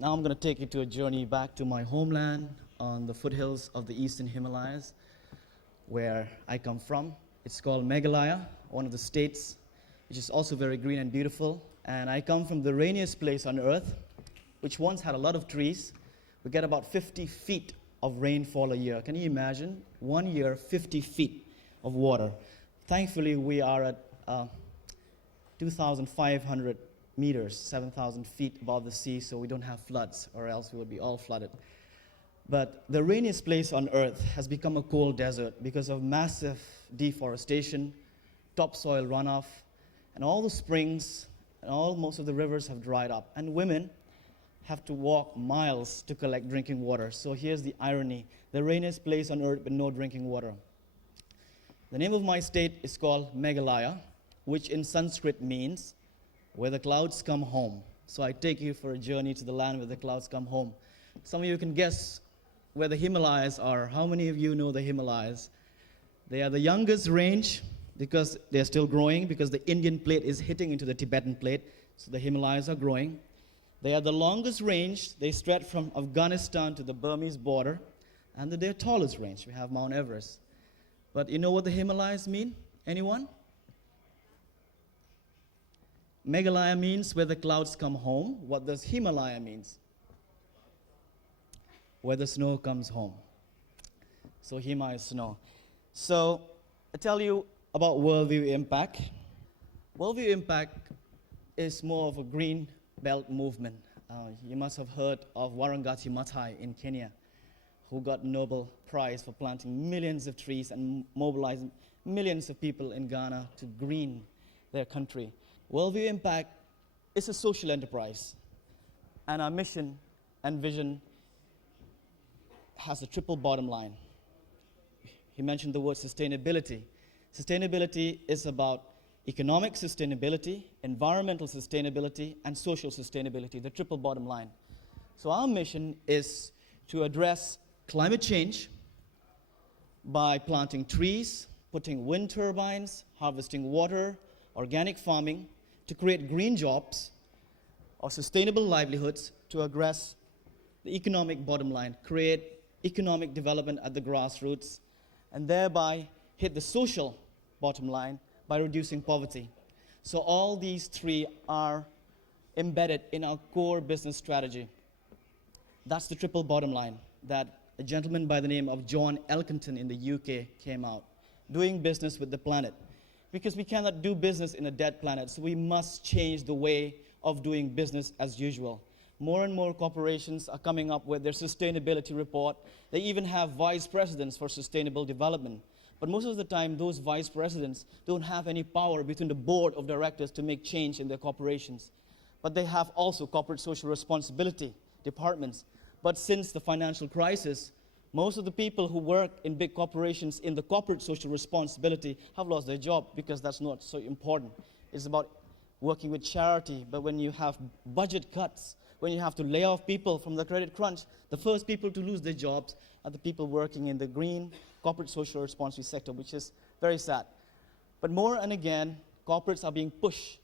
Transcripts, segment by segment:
Now I'm going to take you to a journey back to my homeland on the foothills of the eastern Himalayas, where I come from. It's called Meghalaya, one of the states, which is also very green and beautiful. And I come from the rainiest place on earth, which once had a lot of trees. We get about 50 feet of rainfall a year. Can you imagine? 1 year, 50 feet of water. Thankfully, we are at 2,500 meters, 7,000 feet above the sea, so we don't have floods, or else we would be all flooded. But the rainiest place on earth has become a cold desert because of massive deforestation, topsoil runoff, and all the springs and most of the rivers have dried up. And women have to walk miles to collect drinking water. So here's the irony: the rainiest place on earth with no drinking water. The name of my state is called Meghalaya, which in Sanskrit means where the clouds come home. So I take you for a journey to the land where the clouds come home. Some of you can guess where the Himalayas are. How many of you know the Himalayas? They are the youngest range because they're still growing, because the Indian plate is hitting into the Tibetan plate, so the Himalayas are growing. They are the longest range. They stretch from Afghanistan to the Burmese border, and they're their tallest range. We have Mount Everest. But you know what the Himalayas mean? Anyone? Meghalaya means where the clouds come home. What does Himalaya means? Where the snow comes home. So Hima is snow. So I tell you about Worldview Impact. Worldview Impact is more of a green belt movement. You must have heard of Warangati Maathai in Kenya, who got Nobel Prize for planting millions of trees and mobilizing millions of people in Ghana to green their country. Worldview Impact is a social enterprise, and our mission and vision has a triple bottom line. He mentioned the word sustainability. Sustainability is about economic sustainability, environmental sustainability, and social sustainability, the triple bottom line. So our mission is to address climate change by planting trees, putting wind turbines, harvesting water, organic farming, to create green jobs or sustainable livelihoods, to address the economic bottom line, create economic development at the grassroots, and thereby hit the social bottom line by reducing poverty. So all these three are embedded in our core business strategy. That's the triple bottom line that a gentleman by the name of John Elkington in the UK came out, doing business with the planet. Because we cannot do business in a dead planet, so we must change the way of doing business as usual. More and more corporations are coming up with their sustainability report. They even have vice presidents for sustainable development. But most of the time, those vice presidents don't have any power between the board of directors to make change in their corporations. But they have also corporate social responsibility departments. But since the financial crisis, most of the people who work in big corporations in the corporate social responsibility have lost their job because that's not so important. It's about working with charity. But when you have budget cuts, when you have to lay off people from the credit crunch, the first people to lose their jobs are the people working in the green corporate social responsibility sector, which is very sad. But more and again, corporates are being pushed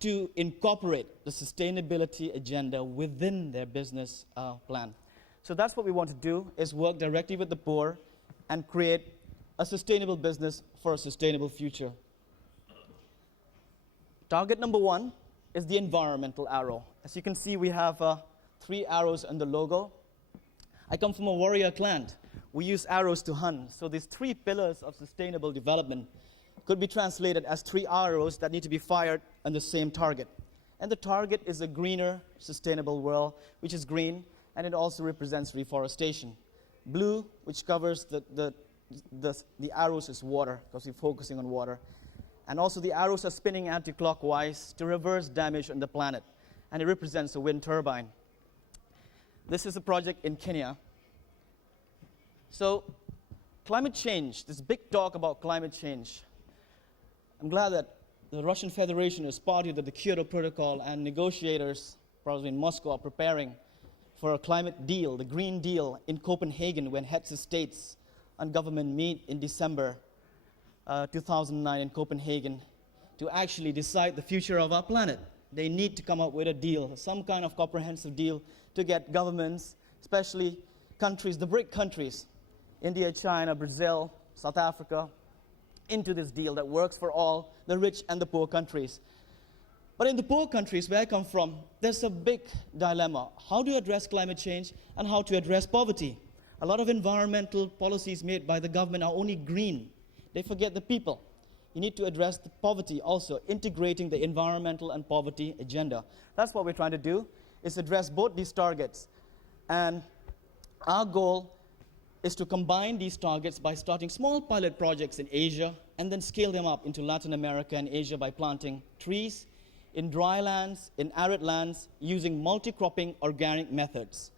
to incorporate the sustainability agenda within their business plan. So that's what we want to do, is work directly with the poor and create a sustainable business for a sustainable future. Target number one is the environmental arrow. As you can see, we have 3 arrows in the logo. I come from a warrior clan. We use arrows to hunt. So these 3 pillars of sustainable development could be translated as 3 arrows that need to be fired on the same target. And the target is a greener, sustainable world, which is green, and it also represents reforestation. Blue, which covers the arrows, is water, because we're focusing on water. And also the arrows are spinning anti-clockwise to reverse damage on the planet. And it represents a wind turbine. This is a project in Kenya. So climate change, this big talk about climate change. I'm glad that the Russian Federation is party to the Kyoto Protocol, and negotiators, probably in Moscow, are preparing for a climate deal, the Green Deal, in Copenhagen, when heads of states and government meet in December 2009 in Copenhagen to actually decide the future of our planet. They need to come up with a deal, some kind of comprehensive deal to get governments, especially countries, the BRIC countries, India, China, Brazil, South Africa, into this deal that works for all the rich and the poor countries. But in the poor countries where I come from, there's a big dilemma. How to address climate change and how to address poverty. A lot of environmental policies made by the government are only green. They forget the people. You need to address the poverty also, integrating the environmental and poverty agenda. That's what we're trying to do, is address both these targets. And our goal is to combine these targets by starting small pilot projects in Asia and then scale them up into Latin America and Asia by planting trees in dry lands, in arid lands, using multi-cropping organic methods.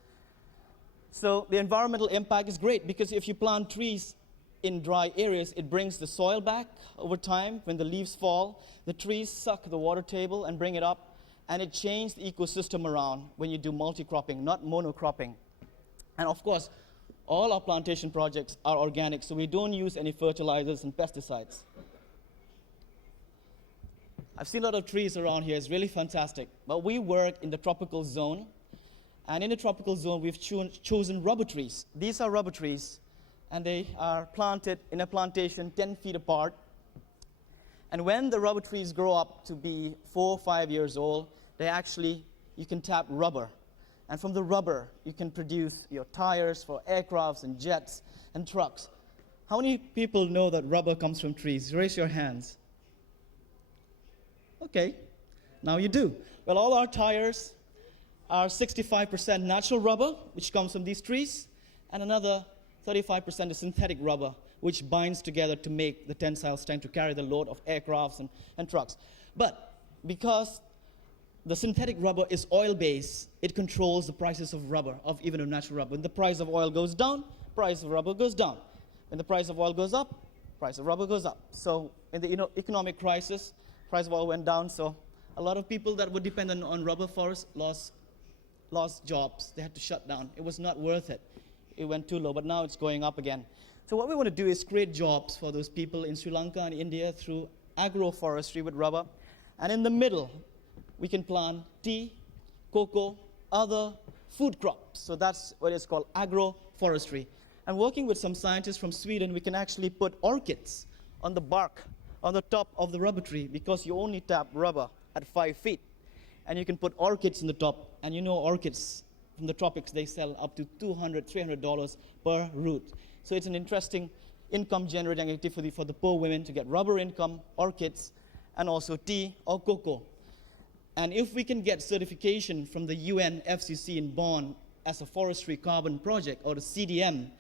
So the environmental impact is great because if you plant trees in dry areas, it brings the soil back over time. When the leaves fall, the trees suck the water table and bring it up, and it changes the ecosystem around when you do multi-cropping, not monocropping. And of course, all our plantation projects are organic, so we don't use any fertilizers and pesticides. I've seen a lot of trees around here. It's really fantastic. But we work in the tropical zone. And in the tropical zone, we've chosen rubber trees. These are rubber trees. And they are planted in a plantation 10 feet apart. And when the rubber trees grow up to be 4 or 5 years old, you can tap rubber. And from the rubber, you can produce your tires for aircrafts and jets and trucks. How many people know that rubber comes from trees? Raise your hands. Okay, now you do. Well, all our tires are 65% natural rubber, which comes from these trees, and another 35% is synthetic rubber, which binds together to make the tensile strength to carry the load of aircrafts and trucks. But because the synthetic rubber is oil-based, it controls the prices of rubber, of even of natural rubber. When the price of oil goes down, price of rubber goes down. When the price of oil goes up, price of rubber goes up. So in the economic crisis, price of oil went down, so a lot of people that were dependent on rubber forests lost jobs. They had to shut down. It was not worth it. It went too low, but now it's going up again. So what we want to do is create jobs for those people in Sri Lanka and India through agroforestry with rubber. And in the middle, we can plant tea, cocoa, other food crops. So that's what is called agroforestry. And working with some scientists from Sweden, we can actually put orchids on the bark, on the top of the rubber tree, because you only tap rubber at 5 feet. And you can put orchids in the top. And you know orchids from the tropics, they sell up to $200, $300 per root. So it's an interesting income-generating activity for the poor women to get rubber income, orchids, and also tea or cocoa. And if we can get certification from the UN FCC in Bonn as a forestry carbon project, or the CDM,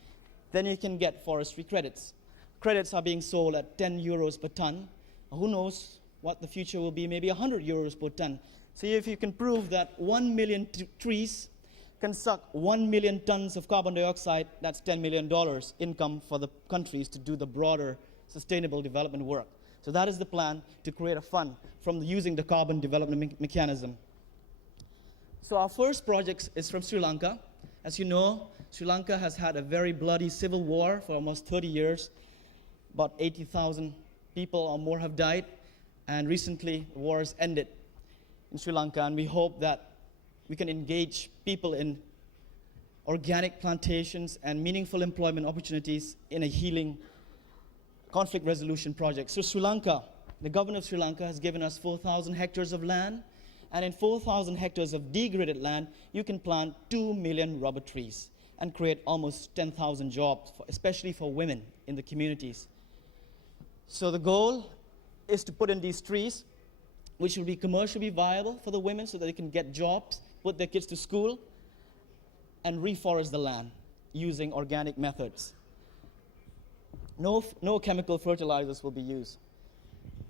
then you can get forestry credits. Credits are being sold at 10 euros per ton. Who knows what the future will be, maybe 100 euros per ton. So if you can prove that 1 million trees can suck 1 million tons of carbon dioxide, that's $10 million income for the countries to do the broader sustainable development work. So that is the plan, to create a fund from using the carbon development mechanism. So our first project is from Sri Lanka. As you know, Sri Lanka has had a very bloody civil war for almost 30 years. About 80,000 people or more have died. And recently, the war has ended in Sri Lanka. And we hope that we can engage people in organic plantations and meaningful employment opportunities in a healing conflict resolution project. So Sri Lanka, the government of Sri Lanka has given us 4,000 hectares of land. And in 4,000 hectares of degraded land, you can plant 2 million rubber trees and create almost 10,000 jobs, especially for women in the communities. So the goal is to put in these trees, which will be commercially viable for the women so that they can get jobs, put their kids to school, and reforest the land using organic methods. No chemical fertilizers will be used.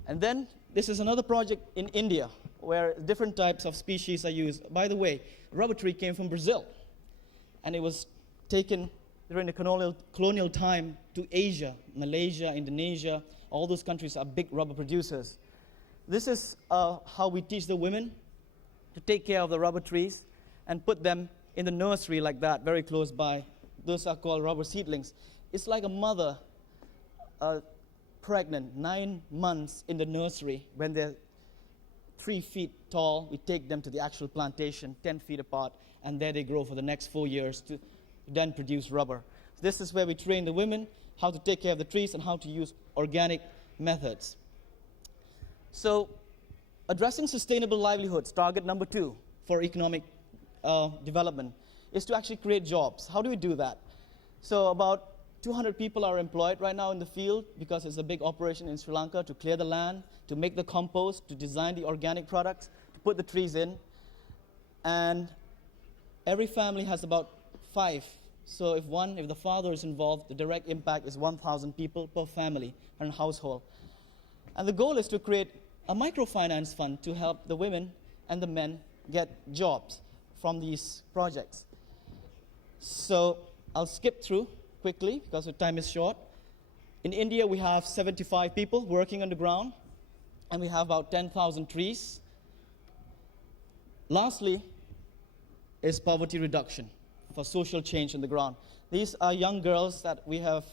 And then this is another project in India where different types of species are used. By the way, rubber tree came from Brazil, and it was taken during the colonial time to Asia, Malaysia, Indonesia. All those countries are big rubber producers. This is how we teach the women to take care of the rubber trees and put them in the nursery like that, very close by. Those are called rubber seedlings. It's like a mother pregnant 9 months in the nursery when they're 3 feet tall, we take them to the actual plantation, 10 feet apart, and there they grow for the next 4 years to then produce rubber. This is where we train the women how to take care of the trees and how to use organic methods. So, addressing sustainable livelihoods, target number 2 for economic development, is to actually create jobs. How do we do that? So about 200 people are employed right now in the field because it's a big operation in Sri Lanka to clear the land, to make the compost, to design the organic products, to put the trees in. And every family has about 5. So if the father is involved, the direct impact is 1,000 people per family and household. And the goal is to create a microfinance fund to help the women and the men get jobs from these projects. So I'll skip through quickly because the time is short. In India, we have 75 people working on the ground, and we have about 10,000 trees. Lastly is poverty reduction for social change on the ground. These are young girls that we have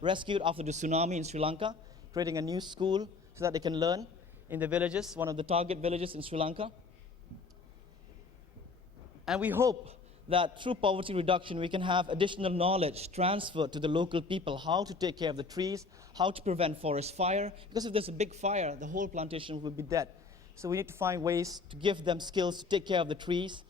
rescued after the tsunami in Sri Lanka, creating a new school so that they can learn in the villages, one of the target villages in Sri Lanka. And we hope that through poverty reduction, we can have additional knowledge transferred to the local people, how to take care of the trees, how to prevent forest fire. Because if there's a big fire, the whole plantation will be dead. So we need to find ways to give them skills to take care of the trees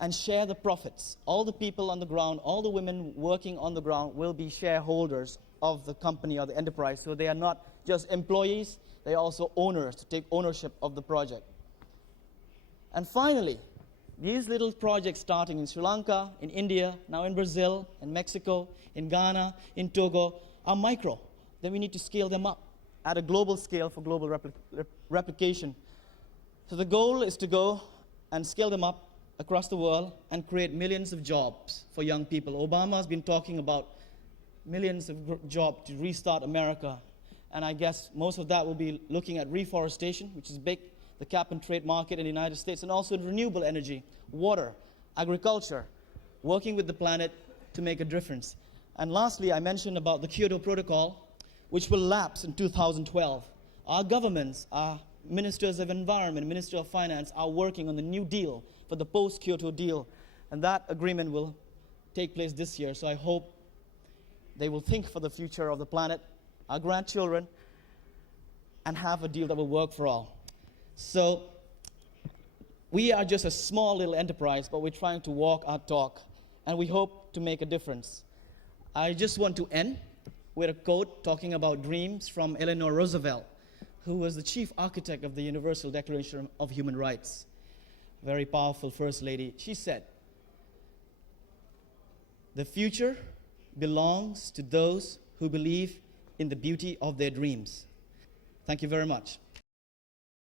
and share the profits. All the people on the ground, all the women working on the ground will be shareholders of the company or the enterprise. So they are not just employees, they are also owners to take ownership of the project. And finally, these little projects starting in Sri Lanka, in India, now in Brazil, in Mexico, in Ghana, in Togo, are micro. Then we need to scale them up at a global scale for global replication. So the goal is to go and scale them up across the world and create millions of jobs for young people. Obama has been talking about millions of jobs to restart America. And I guess most of that will be looking at reforestation, which is big, the cap and trade market in the United States, and also renewable energy, water, agriculture, working with the planet to make a difference. And lastly, I mentioned about the Kyoto Protocol, which will lapse in 2012. Our governments, our ministers of environment, minister of finance are working on the new deal for the post-Kyoto deal, and that agreement will take place this year. So I hope they will think for the future of the planet, our grandchildren, and have a deal that will work for all. So we are just a small little enterprise, but we're trying to walk our talk, and we hope to make a difference. I just want to end with a quote talking about dreams from Eleanor Roosevelt, who was the chief architect of the Universal Declaration of Human Rights. Very powerful First Lady. She said, "The future belongs to those who believe in the beauty of their dreams." Thank you very much.